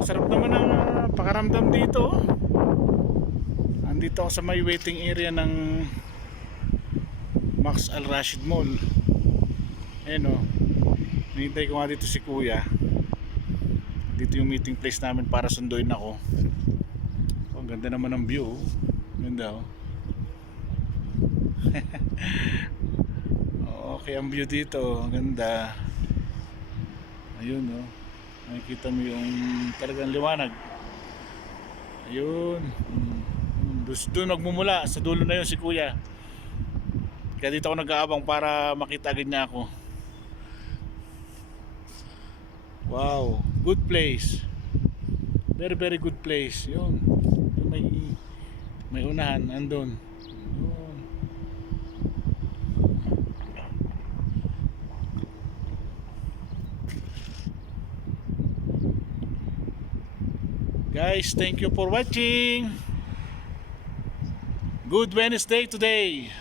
Sarap naman ang pakaramdam dito. Andito ako sa may waiting area ng Max Al Rashid Mall. Ayan o, hinihintay ko nga dito si kuya. Dito yung meeting place namin para sunduin ako. Ang ganda naman ng view. Ganda o. Okay ang view dito, ang ganda. Ayun o, nakikita mo yung talagang liwanag. Ayun. Doon nagmumula sa dulo na yun si kuya. Kaya dito ako nag-aabang para makita agad niya ako. Wow, good place. Very very good place. Yun. May unahan andun. Yun. Guys, thank you for watching. Good Wednesday today.